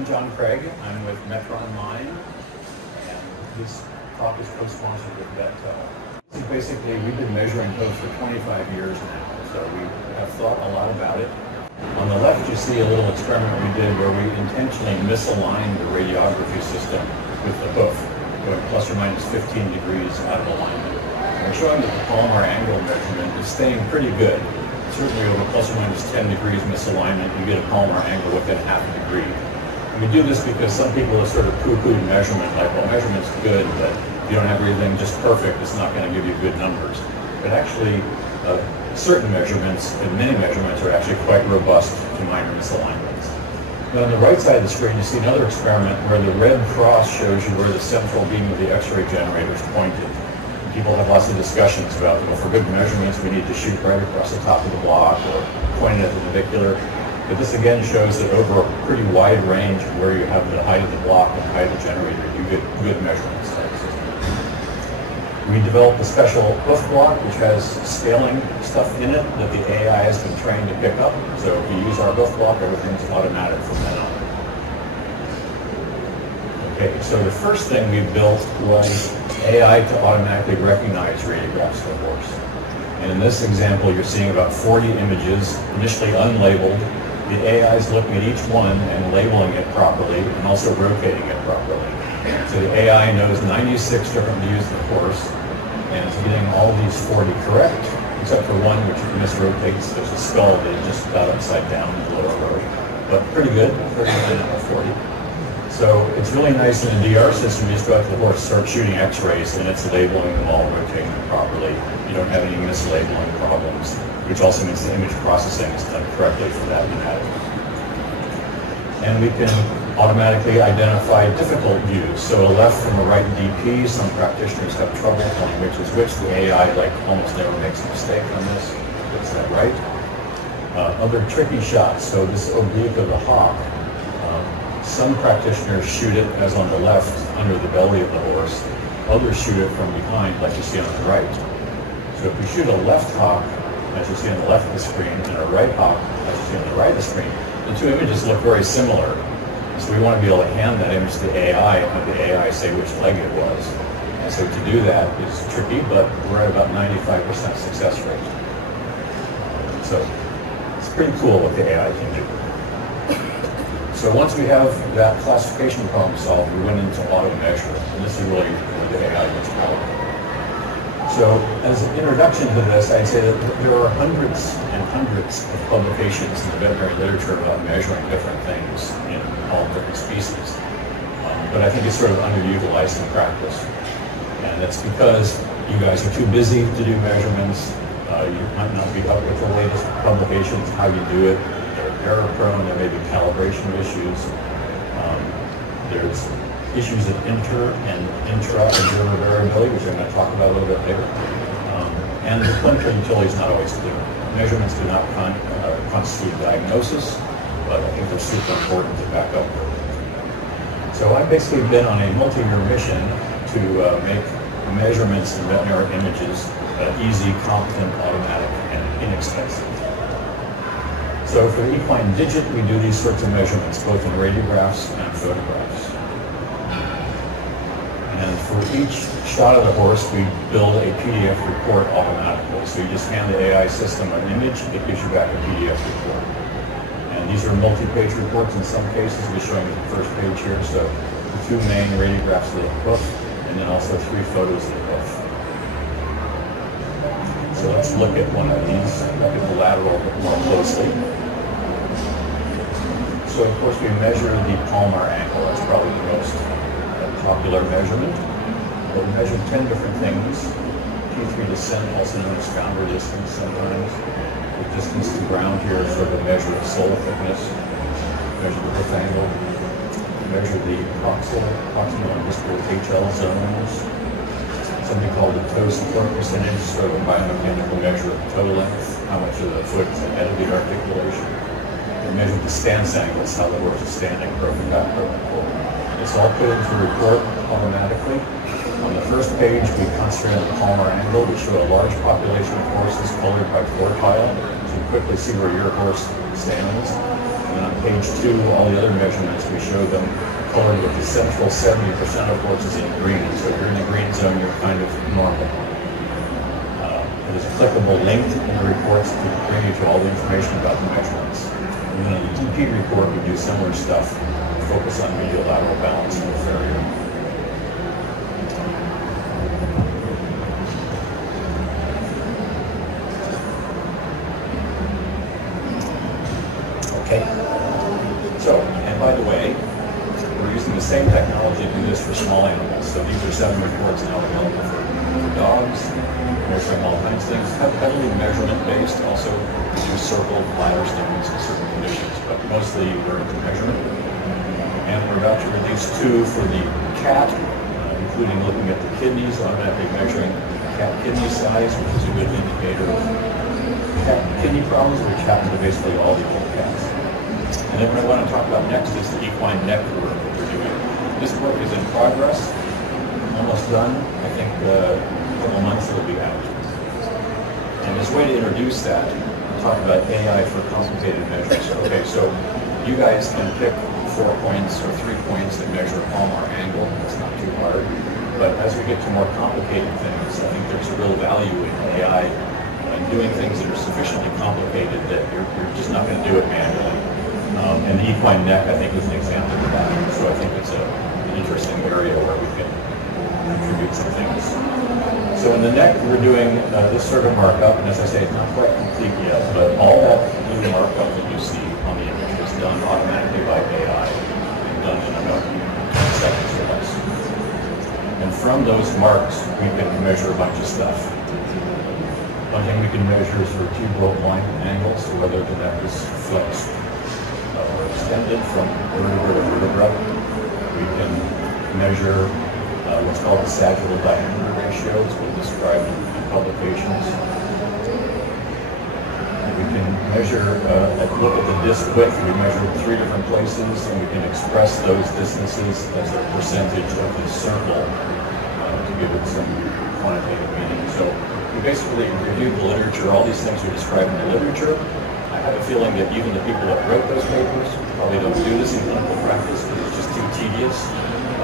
I'm John Craig. I'm with Metron, and this talk is co-sponsored with VetTel. Basically, we've been measuring hooves for 25 years now, so we have thought a lot about it. On the left, you see a little experiment we did where we intentionally misaligned the radiography system with the hoof, going plus or minus 15 degrees out of alignment. And we're showing that the palmar angle measurement is staying pretty good. Certainly over plus or minus 10 degrees misalignment, you get a palmar angle within half a degree. And we do this because some people have sort of poo-pooed measurement, like, well, measurement's good, but if you don't have everything just perfect, it's not going to give you good numbers. But actually, certain measurements, and many measurements, are actually quite robust to minor misalignments. Now, on the right side of the screen, you see another experiment where the red cross shows you where the central beam of the X-ray generator is pointed. People have lots of discussions about, well, for good measurements, we need to shoot right across the top of the block or point it at the navicular. But this again shows that over a pretty wide range of where you have the height of the block and the height of the generator, you get good measurements. We developed a special hoof block which has scaling stuff in it that the AI has been trained to pick up. So if you use our hoof block, everything's automatic from then on. Okay, so the first thing we built was AI to automatically recognize radiographs of the horse. And in this example, you're seeing about 40 images, initially unlabeled. The AI is looking at each one and labeling it properly and also rotating it properly. So the AI knows 96 different views of the horse and is getting all these 40 correct, except for one which misrotates. There's a skull that just got upside down in the lower row. But pretty good, 39 out of 40. So it's really nice in the DR system. You just go out to the horse, start shooting X-rays, and it's labeling them all, rotating them properly. You don't have any mislabeling problems, which also means the image processing is done correctly for that anatomy. And we can automatically identify difficult views. So a left from a right DP, some practitioners have trouble telling which is which. The AI almost never makes a mistake on this. Gets that right. Other tricky shots. So this oblique of the hawk. Some practitioners shoot it as on the left, under the belly of the horse. Others shoot it from behind, like you see on the right. So if we shoot a left hawk, as you see on the left of the screen, and a right hawk, as you see on the right of the screen, the two images look very similar. So we want to be able to hand that image to the AI and have the AI say which leg it was. And so to do that is tricky, but we're at about 95% success rate. So it's pretty cool what the AI can do. So once we have that classification problem solved, we went into auto measure, and this is really where the AI gets powerful. So as an introduction to this, I'd say that there are hundreds and hundreds of publications in the veterinary literature about measuring different things in all different species. But I think it's sort of underutilized in practice. And that's because you guys are too busy to do measurements. You might not be up with the latest publications, how you do it. Error prone, there may be calibration issues. There's issues of inter and intra-observer variability, which I'm going to talk about a little bit later. And the clinical utility is not always clear. Measurements do not constitute diagnosis, but I think they're super important to back up. So I've basically been on a multi-year mission to make measurements in veterinary images easy, competent, automatic, and inexpensive. So for the equine digit, we do these sorts of measurements, both in radiographs and photographs. And for each shot of the horse, we build a PDF report automatically. So you just hand the AI system an image, it gives you back a PDF report. And these are multi-page reports in some cases. We're showing you the first page here. So the two main radiographs of the hoof, and then also 3 photos of the hoof. So let's look at one of these, look at the lateral a bit more closely. So of course we measure the palmar angle. That's probably the most popular measurement. But we measure 10 different things. T3 descent, also known as founder distance sometimes. The distance to ground here is sort of a measure of sole thickness. Measure the hoof angle. Measure the proximal and distal HL zones. Something called the toe support percentage, sort of a biomechanical measure of toe length, how much of the foot is ahead of the articulation. We measure the stance angles, how the horse is standing, broken back, broken forward. It's all put into the report automatically. On the first page, we concentrate on the palmar angle. We show a large population of horses colored by quartile, so you quickly see where your horse stands. And on page 2, all the other measurements, we show them colored with the central 70% of horses in green. So if you're in the green zone, you're kind of normal. There's a clickable link in the reports to bring you to all the information about the measurements. And then in the DP report, we do similar stuff, focus on medial lateral balance and failure. Okay. So, and by the way, we're using the same technology to do this for small animals. So these are 7 reports now available for dogs. We're showing all kinds of things. Heavily measurement based, also do circle bladder stones in certain conditions, but mostly we're into measurement. And we're about to release 2 for the cat, including looking at the kidneys, automatically measuring cat kidney size, which is a good indicator of cat kidney problems, which happen to basically all the old cats. And then what I want to talk about next is the equine neck work that we're doing. This work is in progress, almost done. I think couple months it'll be out. And as a way to introduce that, we'll talk about AI for complicated measures. Okay, so you guys can pick 4 points or 3 points that measure palmar angle. It's not too hard. But as we get to more complicated things, I think there's a real value in AI and doing things that are sufficiently complicated that you're just not going to do it manually. And the equine neck, I think, is an example of that. So I think it's an interesting area where we can contribute some things. So in the neck, we're doing this sort of markup, and as I say, it's not quite complete yet, but all that blue markup that you see on the image is done automatically by AI and done in about 10 seconds or less. And from those marks, we can measure a bunch of stuff. One thing we can measure is vertebral alignment angles, so whether the neck is flexed or extended from vertebra to vertebra. We can measure what's called the sagittal diameter ratio. It's been described in publications. And we can measure, look at the disc width. We measure 3 different places, and we can express those distances as a percentage of the circle to give it some quantitative meaning. So we basically reviewed the literature. All these things are described in the literature. I have a feeling that even the people that wrote those papers probably don't do this in clinical practice because it's just too tedious.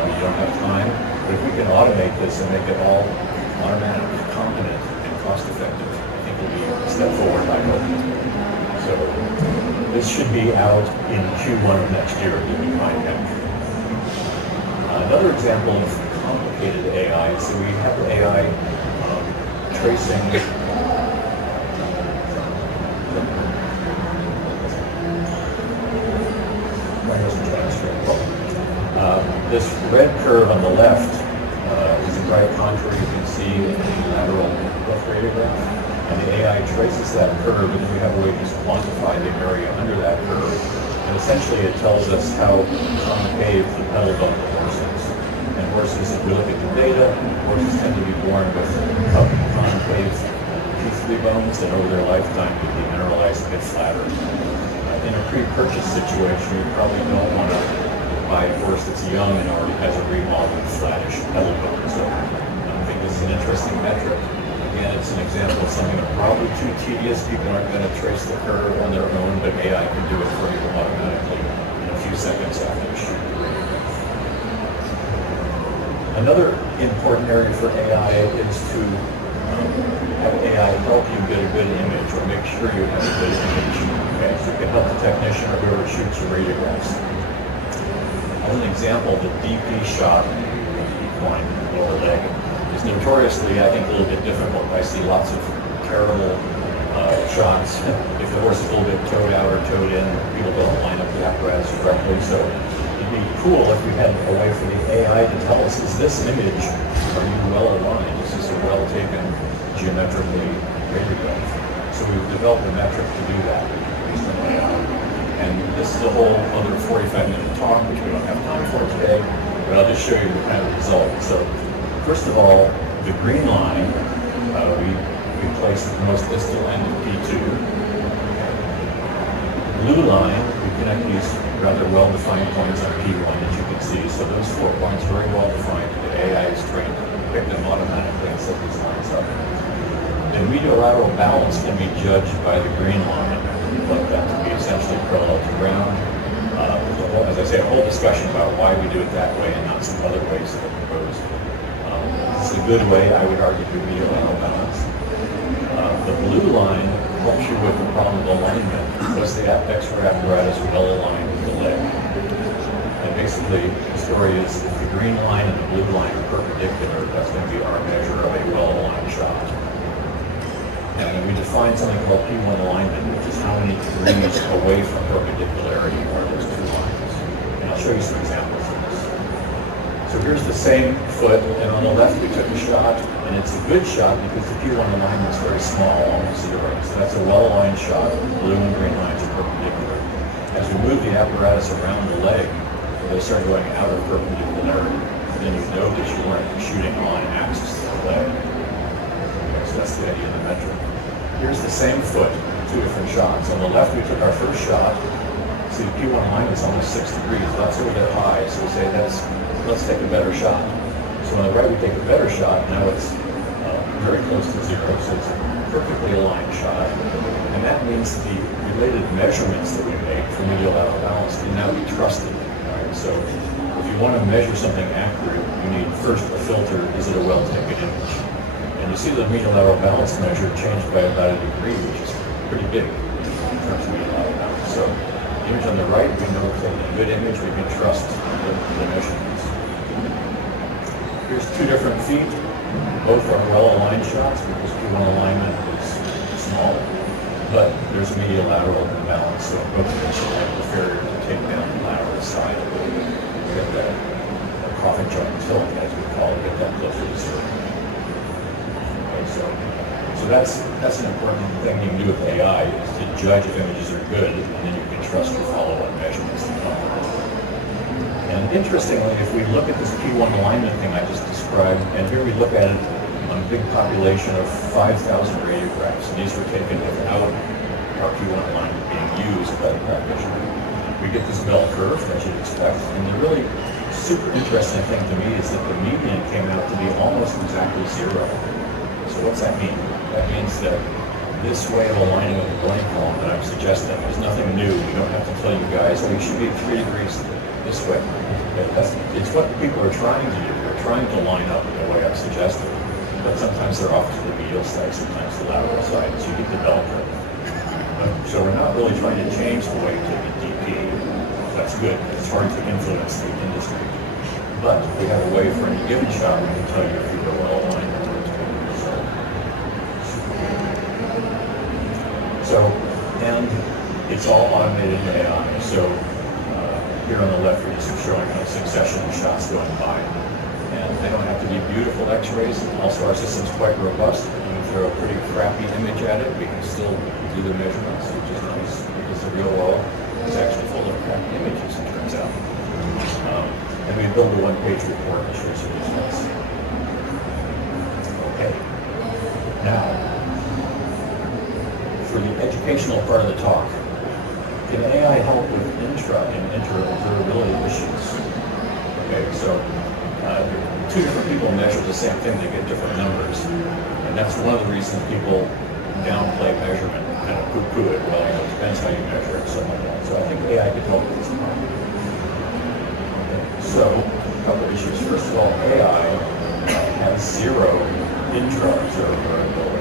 You don't have time. But if we can automate this and make it all automatic, competent, and cost-effective, I think it'll be a step forward, I hope. So this should be out in Q1 of next year, the equine neck. Another example of complicated AI, so we have AI tracing this red curve on the left is a bright contour you can see in the lateral hoof radiograph. And the AI traces that curve, and then we have a way to quantify the area under that curve. And essentially it tells us how concave the pedal bone of the horse is. And horses, if we look at the data, horses tend to be born with up concave P3 bones, and over their lifetime they demineralize a bit flatter. In a pre-purchase situation, you probably don't want to buy a horse that's young and already has a remodeled flattish pedal bone. So I think this is an interesting metric. Again, it's an example of something that's probably too tedious. People aren't going to trace the curve on their own, but AI can do it for you automatically in a few seconds after you shoot the radiograph. Another important area for AI is to have AI help you get a good image or make sure you have a good image. Okay, so you can help the technician or whoever shoots your radiographs. As an example, the DP shot of the equine lower leg is notoriously, I think, a little bit difficult. I see lots of terrible shots. If the horse is a little bit toed out or toed in, people don't line up the apparatus correctly. So it'd be cool if we had a way for the AI to tell us, is this image, are you well aligned? Is this a well taken geometrically radiograph? So we've developed a metric to do that based on AI. And this is a whole other 45-minute talk, which we don't have time for today, but I'll just show you the kind of result. So first of all, the green line, we place at the most distal end of P2. Blue line, we connect these rather well-defined points on P1, as you can see. So those 4 points very well-defined. The AI is trained to pick them automatically and set these lines up. And medial-lateral balance can be judged by the green line. We'd like that to be essentially parallel to ground. say, a whole discussion about why we do it that way and not some other ways that are proposed. This is a good way, I would argue, to medial lateral balance. The blue line helps you with the problem of alignment because the extra apparatus well aligned with the leg. And basically, the story is if the green line and the blue line are perpendicular, that's going to be our measure of a well-aligned shot. And then we define something called P1 alignment, which is how many degrees away from perpendicularity are those two lines. And I'll show you some examples of this. So here's the same foot, and on the left we took a shot, and it's a good shot because the P1 alignment is very small, almost zero. So that's a well-aligned shot. Blue and green lines are perpendicular. As we move the apparatus around the leg, they start going out of perpendicularity. Then you know that you weren't shooting on axis of the leg. Okay, so that's the idea of the Metron. Here's the same foot, two different shots. On the left we took our first shot. See, the P1 line is almost 6 degrees. That's a little bit high, so we say let's take a better shot. So on the right we take a better shot. Now it's very close to zero, so it's a perfectly aligned shot. And that means the related measurements that we make for medial lateral balance can now be trusted. Right? So if you want to measure something accurate, you need first a filter, is it a well-taken image? And you see the medial lateral balance measure changed by about a degree, which is pretty big in terms of medial lateral balance. So the image on the right, we know it's a good image, we can trust the measurements. Here's two different feet. Both are well-aligned shots because P1 alignment is small, but there's a medial lateral imbalance, so both of them should have the failure to take down the lateral side. We get that coffin joint tilt, as we call it, get that closer to zero. Okay, so that's an important thing you can do with AI, is to judge if images are good, and then you can trust your follow-up measurements to come. And interestingly, if we look at this P1 alignment thing I just described, and here we look at it on a big population of 5,000 radiographs, and these were taken without our P1 alignment being used by the practitioner. We get this bell curve, as you'd expect, and the really super interesting thing to me is that the median came out to be almost exactly zero. So what's that mean? That means that this way of aligning with the blank column that I'm suggesting is nothing new. We don't have to tell you guys, oh, you should be 3 degrees this way. It's what people are trying to do. They're trying to line up in the way I've suggested. But sometimes they're off to the medial side, sometimes the lateral side, so you get the bell curve. So we're not really trying to change the way to the DP. That's good. It's hard to influence the industry. But we have a way for any given shot, we can tell you if you go well aligned. So, and it's all automated in AI. So here on the left, we're just showing a succession of shots going by. And they don't have to be beautiful x-rays. Also, our system's quite robust. You can throw a pretty crappy image at it, we can still do the measurements, which is nice, because the real world is actually full of crappy images, it turns out. And we build a one-page report that shows you the results. Okay. Now, for the educational part of the talk, can AI help with intra and interoperability issues? Okay, so two different people measure the same thing, they get different numbers. And that's one of the reasons people downplay measurement, kind of poo-poo it. Well, it depends how you measure it, something like that. So I think AI could help with this problem. Okay, so a couple of issues. First of all, AI has zero intra-observability.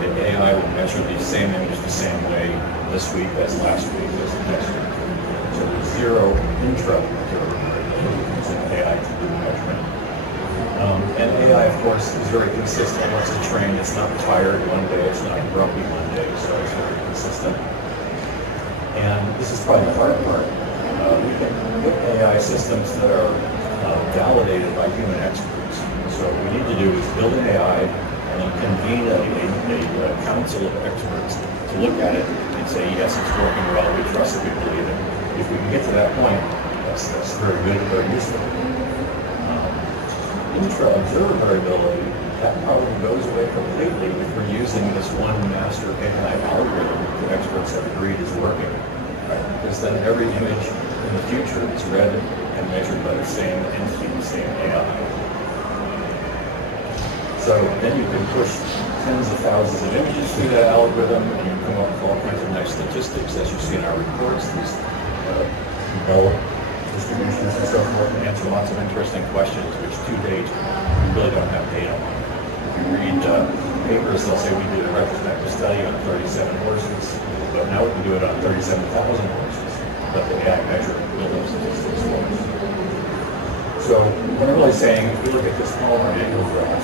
The AI will measure the same image the same way this week as last week as next week. So there's zero intra-observability using AI to do the measurement. And AI, of course, is very consistent once it's trained. It's not tired one day, it's not grumpy one day, so it's very consistent. And this is probably the hard part. We can put AI systems that are validated by human experts. So what we need to do is build an AI and then convene a council of experts to look at it and say, yes, it's working well, we trust it, we believe it. If we can get to that point, that's very good, very useful. Intra-observability, that probably goes away completely if we're using this one master AI algorithm that experts have agreed is working. Right? Because then every image in the future is read and measured by the same entity, the same AI. So then you can push tens of thousands of images through that algorithm and you come up with all kinds of nice statistics as you see in our reports. This distributions and so forth, and answer lots of interesting questions, which to date, we really don't have data on. If you read papers, they'll say we did a retrospective study on 37 horses, but now we can do it on 37,000 horses, but the AI measure will those statistics for us. So what I'm really saying, if we look at this Palmer angle graph,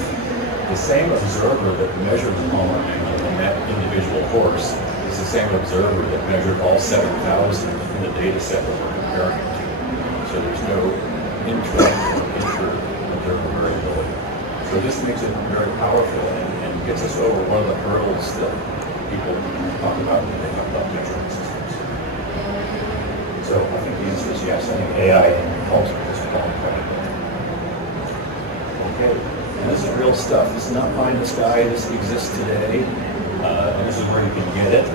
the same observer that measured the Palmer angle in that individual horse is the same observer that measured all 7,000 in the data set that we're comparing it to. So there's no inter-observer variability. So this makes it very powerful and gets us over one of the hurdles that people talk about when they talk about measuring systems. So I think the answer is yes. I think AI helps with this problem quite a bit. Okay, and this is real stuff. This is not pie in the sky. This exists today, and this is where you can get it.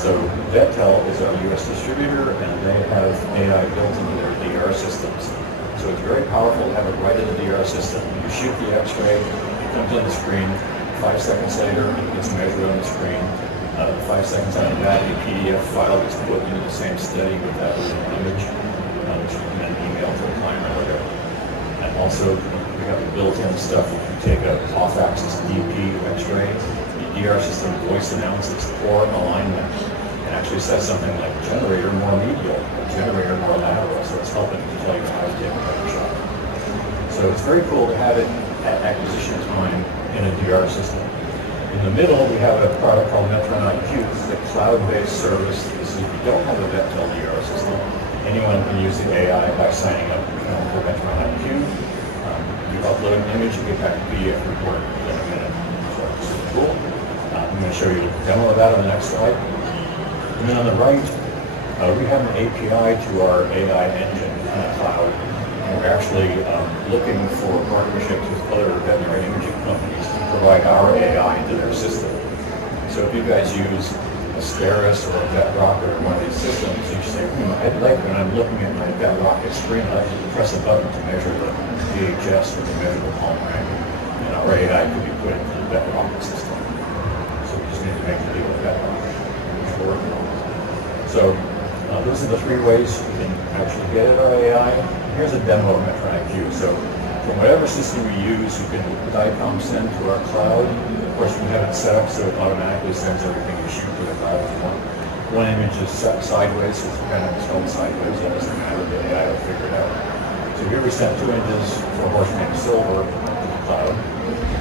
So VetTel is our U.S. distributor, and they have AI built into their DR systems. So it's very powerful to have it right in the DR system. You shoot the X-ray, it comes on the screen. 5 seconds later, it gets measured on the screen. 5 seconds after that, a PDF file gets put into the same study with that image, which you can then email to the client or whatever. And also, we have the built-in stuff. If you take a off-axis DP X-ray, the DR system voice announces poor alignment and actually says something like generator more medial, or generator more lateral, so it's helping to tell you how to take a better shot. So it's very cool to have it at acquisition time in a DR system. In the middle, we have a product called Metron IQ. This is a cloud-based service. This is if you don't have a VetTel DR system, anyone can use the AI by signing up for Metron IQ. You upload an image, you get back a PDF report in a minute. So it's super cool. I'm going to show you a demo of that on the next slide. And then on the right, we have an API to our AI engine in the cloud. And we're actually looking for partnerships with other veterinary imaging companies to provide our AI into their system. So if you guys use Asteris or VetRock or one of these systems, you say, I'd like when I'm looking at my VetRocket screen, I'd like to press a button to measure the VHS or to measure the Palmer angle. And our AI could be put into the VetRocket system. So we just need to make the deal with VetRocket, which we're working on. So those are the 3 ways you can actually get at our AI. Here's a demo of Metron IQ. So from whatever system you use, you can DICOM send to our cloud. Of course, you can have it set up so it automatically sends everything you shoot to the cloud if you want. One image is set sideways, so it's kind of installed sideways. That doesn't matter, the AI will figure it out. So here we sent 2 images for a horse named Silver to the cloud.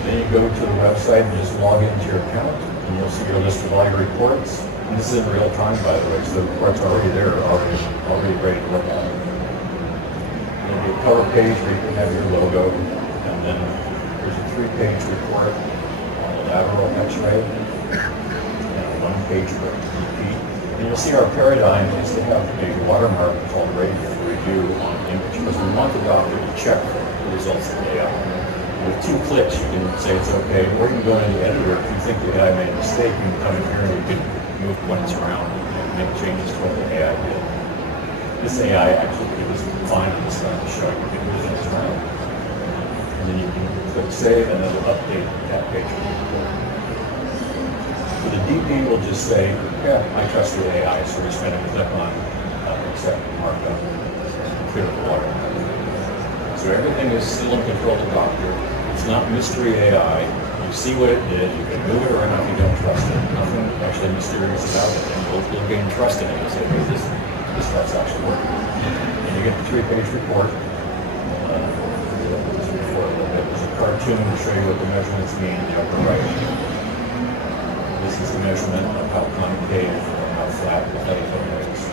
Then you go to the website and just log into your account, and you'll see your list of all your reports. And this is in real time, by the way, so the reports are already there, already ready to look at. There'll be a cover page where you can have your logo, and then there's a 3-page report on the lateral X-ray, and a 1-page repeat. And you'll see our paradigm is to have a watermark called radiographic review on the image, because we want the doctor to check the results of the AI. With 2 clicks, you can say it's okay, or you can go into the editor. If you think the AI made a mistake, you can come in here and you can move points around and make changes to what the AI did. This AI actually was fine on this one to show you can move things around. And then you can click save and it'll update that page. For the DP, we'll just say, yeah, I trust the AI, so we're just going to click on accept markup and clear the water. So everything is still in control of the doctor. It's not mystery AI. You see what it did, you can move it around if you don't trust it. Nothing actually mysterious about it. And you'll gain trust in it. You'll say, hey, this stuff's actually working. And you get the 3-page report. There's a cartoon to show you what the measurements mean in the upper right. This is the measurement of how concave or how flat the head is.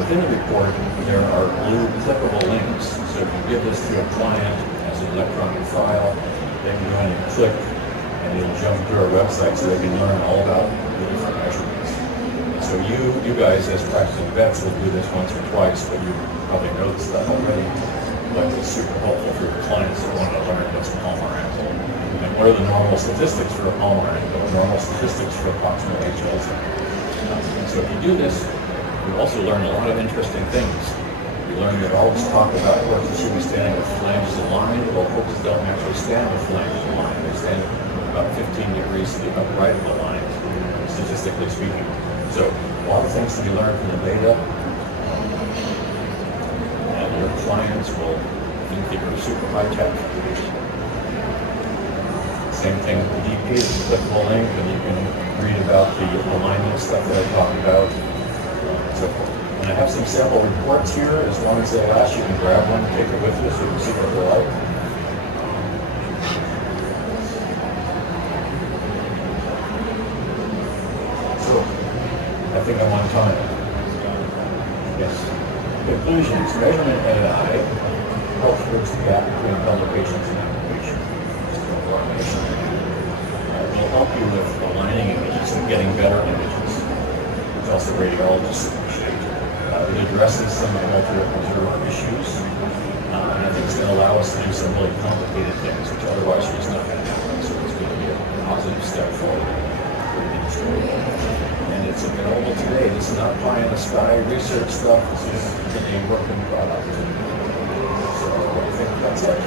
Within the report, there are blue clickable links. So if you give this to a client as an electronic file, they can go in and click, and it'll jump to our website so they can learn all about the different measurements. So you guys, as practicing vets, will do this once or twice, but you probably know this stuff already. But it's super helpful for your clients that want to learn what's a Palmer angle. And what are the normal statistics for a Palmer angle, normal statistics for approximate HLs. So if you do this, you also learn a lot of interesting things. You learn that always talk about horses should be standing with flanges aligned. Well, horses don't actually stand with flanges aligned. They stand about 15 degrees to the upright of the line. statistically speaking. So a lot of things to be learned from the data, and your clients will think that you're super high tech. Same thing with the DP, it's a clickable link, and you can read about the alignment stuff that I talked about, and so forth. And I have some sample reports here. As long as they ask, you can grab one, take it with you so you can see what they're like. So, I think I'm on time. Yes. Conclusions. Measurement AI helps bridge the gap between publications and applications. Automation. It will help you with aligning images and getting better images, which also radiologists appreciate. It addresses some multi-observer issues, and I think it's going to allow us to do some really complicated things, which otherwise are just not going to happen. So it's going to be a positive step forward for the industry. And it's available today. This is not pie in the sky research stuff. This is a working product. So I think that's it.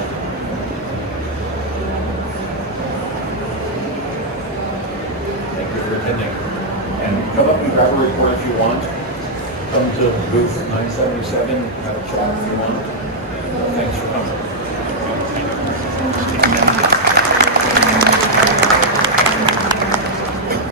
Thank you for attending. And come up and grab a report if you want. Come to booth 977, have a chat if you want.